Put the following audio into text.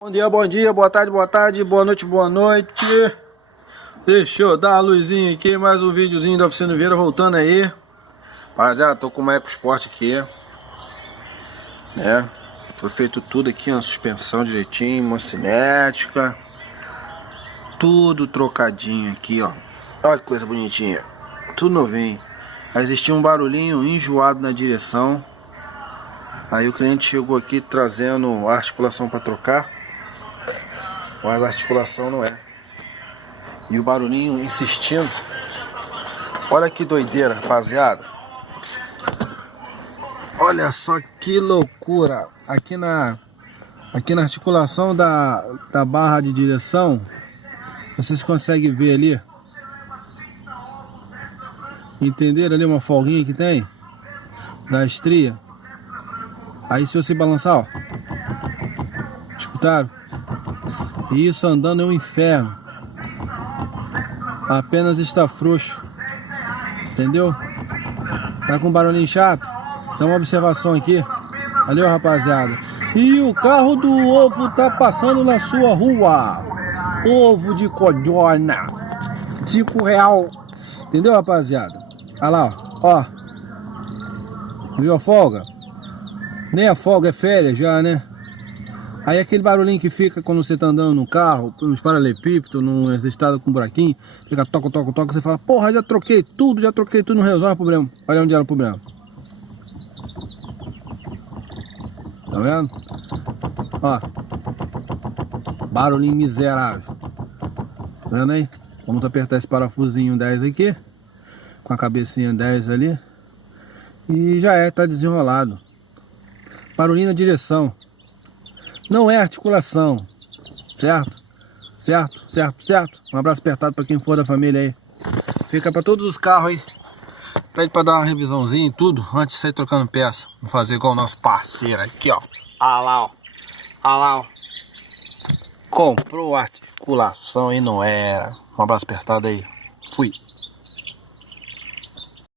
Bom dia, boa tarde, boa noite, boa noite. Deixa eu dar a luzinha aqui, mais um videozinho da Oficina Vieira voltando aí. Rapaziada, tô com o EcoSport aqui, né? Foi feito tudo aqui, na suspensão direitinho, mocinética. Tudo trocadinho aqui, ó. Olha que coisa bonitinha. Tudo novinho. Aí existia um barulhinho enjoado na direção. Aí o cliente chegou aqui trazendo a articulação para trocar, mas a articulação não é. E o barulhinho insistindo. Olha que doideira, rapaziada. Olha só que loucura. Aqui na articulação da barra de direção, vocês conseguem ver ali. Entenderam ali uma folguinha que tem? Da estria. Aí se você balançar, ó. Escutaram? E isso andando é um inferno. Apenas está frouxo. Entendeu? Tá com barulhinho chato? Dá uma observação aqui. Valeu, rapaziada. E o carro do ovo tá passando na sua rua. Ovo de codorna. R$5. Entendeu, rapaziada? Olha lá, ó. Viu a folga? Nem a folga, é férias já, né? Aí aquele barulhinho que fica quando você tá andando no carro, nos paralelepípedos, num estado com buraquinho, fica toca, você fala, porra, já troquei tudo, não resolve o problema. Olha onde era o problema. Tá vendo? Ó. Barulhinho miserável. Tá vendo aí? Vamos apertar esse parafusinho 10 aqui, com a cabecinha 10 ali. E já é, tá desenrolado. Barulhinho na direção. Não é articulação. Certo? Certo? Um abraço apertado pra quem for da família aí. Fica pra todos os carros aí. Pede pra dar uma revisãozinha e tudo, antes de sair trocando peça. Vamos fazer igual o nosso parceiro aqui, ó. Olha lá, ó. Olha lá, ó. Comprou articulação e não era. Um abraço apertado aí. Fui.